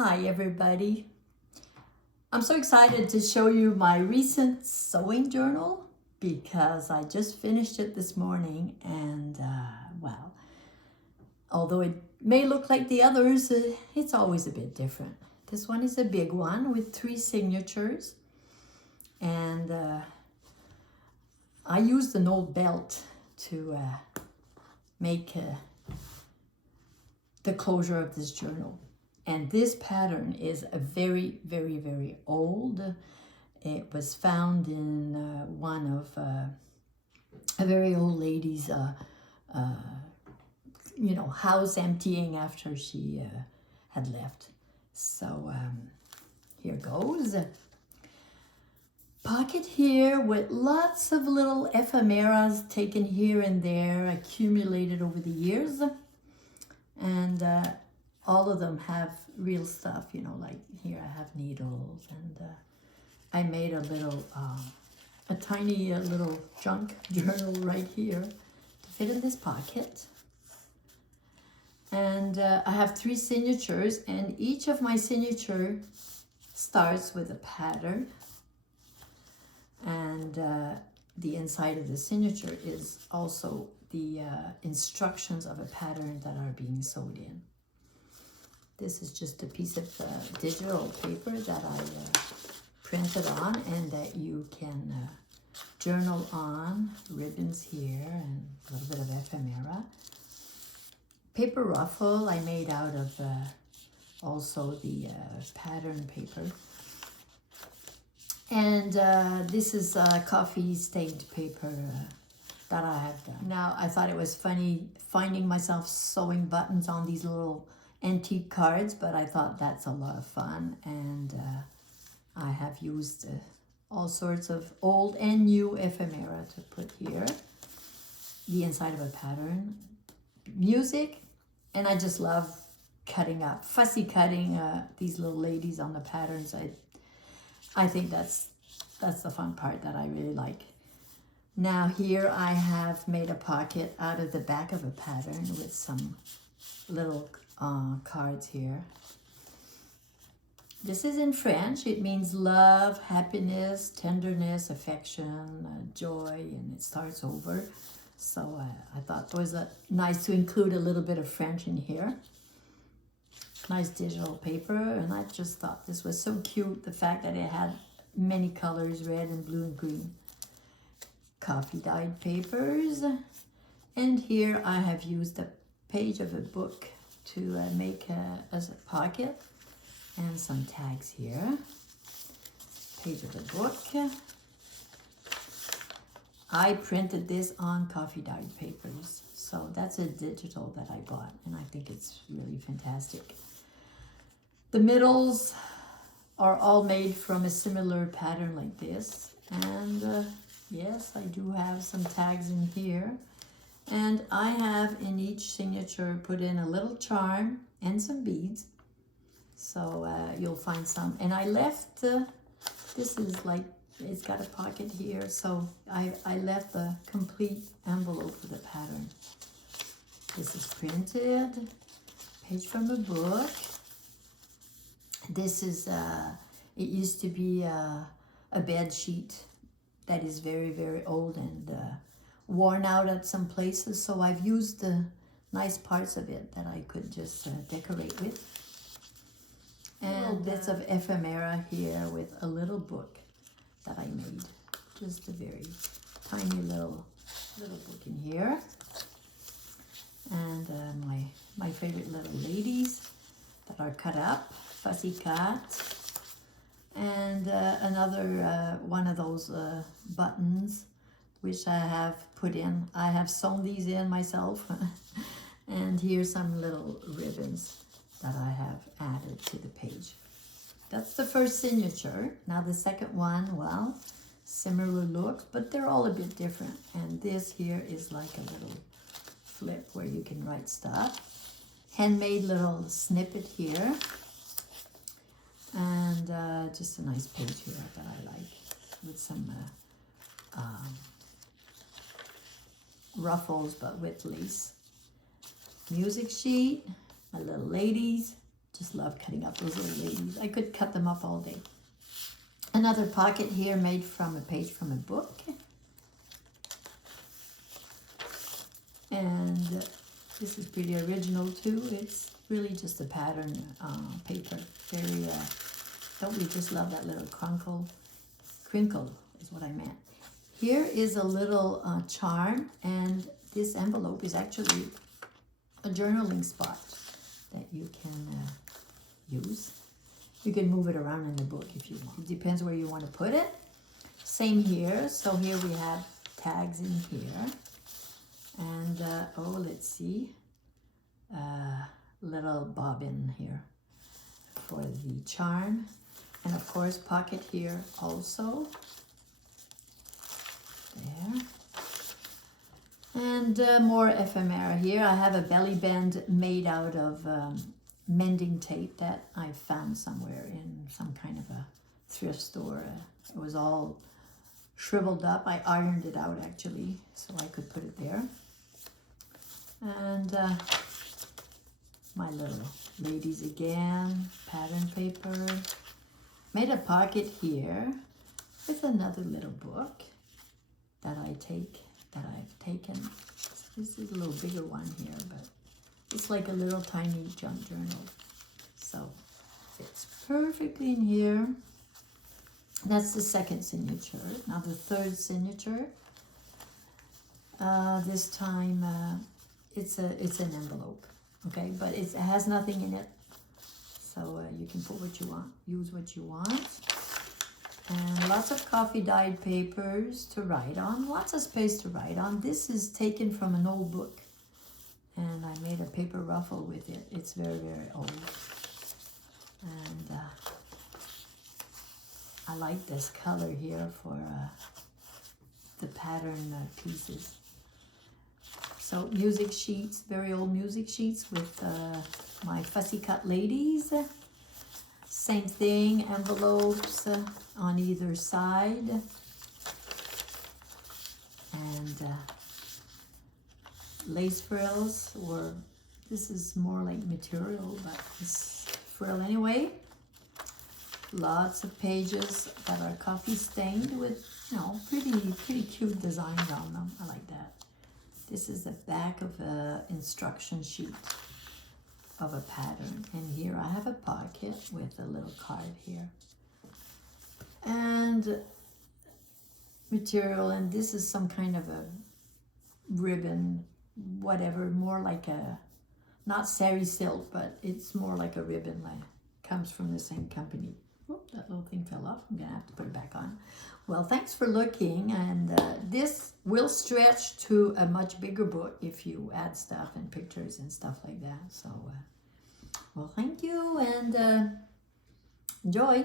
Hi everybody. I'm so excited to show you my recent sewing journal because I just finished it this morning and well, although it may look like the others, it's always a bit different. This one is a big one with 3 signatures and I used an old belt to make the closure of this journal. And this pattern is a very, very, very old. It was found in one of a very old lady's, house emptying after she had left. So here goes. Pocket here with lots of little ephemeras taken here and there, accumulated over the years. And all of them have real stuff, like here I have needles and I made a little, a tiny little junk journal right here to fit in this pocket. And I have 3 signatures and each of my signature starts with a pattern. And the inside of the signature is also the instructions of a pattern that are being sewed in. This is just a piece of digital paper that I printed on and that you can journal on. Ribbons here and a little bit of ephemera. Paper ruffle I made out of also the pattern paper. And this is coffee stained paper that I have done. Now I thought it was funny finding myself sewing buttons on these little antique cards, but I thought that's a lot of fun, and I have used all sorts of old and new ephemera to put here. The inside of a pattern, music, and I just love cutting up, fussy cutting these little ladies on the patterns. I think that's the fun part that I really like. Now here I have made a pocket out of the back of a pattern with some little cards here. This is in French. It means love, happiness, tenderness, affection, joy, and it starts over. So I thought it was nice to include a little bit of French in here. Nice digital paper, and I just thought this was so cute, the fact that it had many colors, red and blue and green. Coffee dyed papers, and here I have used a page of a book to make as a pocket, and some tags here. Page of the book. I printed this on coffee dyed papers, so that's a digital that I bought, and I think it's really fantastic. The middles are all made from a similar pattern like this, and yes, I do have some tags in here. And I have in each signature put in a little charm and some beads. So you'll find some. And I left, this is like, it's got a pocket here. So I left the complete envelope for the pattern. This is printed, page from a book. This is, it used to be a bed sheet that is very, very old and worn out at some places, so I've used the nice parts of it that I could just decorate with. And bits of ephemera here with a little book that I made. Just a very tiny little book in here. And my favorite little ladies that are cut up, fussy cut. And another one of those buttons which I have put in. I have sewn these in myself. And here's some little ribbons that I have added to the page. That's the first signature. Now the second one, well, similar looks, but they're all a bit different. And this here is like a little flip where you can write stuff. Handmade little snippet here. And just a nice page here that I like with some ruffles, but with lace. Music sheet, my little ladies, Just love cutting up those little ladies. I could cut them up all day. Another pocket here made from a page from a book. And this is pretty original too. It's really just a pattern paper. Very, don't we just love that little crinkle? Crinkle is what I meant. Here is a little charm, and this envelope is actually a journaling spot that you can use. You can move it around in the book if you want. It depends where you want to put it. Same here. So here we have tags in here. And, oh, let's see. Little bobbin here for the charm. And, of course, pocket here also. There. And more ephemera here. I have a belly band made out of mending tape that I found somewhere in some kind of a thrift store. It was all shriveled up. I ironed it out actually so I could put it there. And my little ladies again, pattern paper. Made a pocket here with another little book that I've taken. This is a little bigger one here, but it's like a little tiny junk journal. So it's perfectly in here. That's the second signature. Now the third signature. This time it's an envelope, okay? But it has nothing in it, so you can put what you want, use what you want. And lots of coffee dyed papers to write on, lots of space to write on. This is taken from an old book, and I made a paper ruffle with it. It's very, very old. And I like this color here for the pattern pieces. So music sheets, very old music sheets with my fussy cut ladies. Same thing, envelopes on either side. And lace frills, or this is more like material, but it's frill anyway. Lots of pages that are coffee stained with, you know, pretty cute designs on them. I like that. This is the back of an instruction sheet of a pattern. And here I have a pocket with a little card here. And material, and this is some kind of a ribbon, whatever, more like a, not sari silk, but it's more like a ribbon, like comes from the same company. Whoop, that little thing fell off. I'm gonna have to put it back on. Well, thanks for looking, and this will stretch to a much bigger book if you add stuff and pictures and stuff like that. So, well, thank you, and enjoy.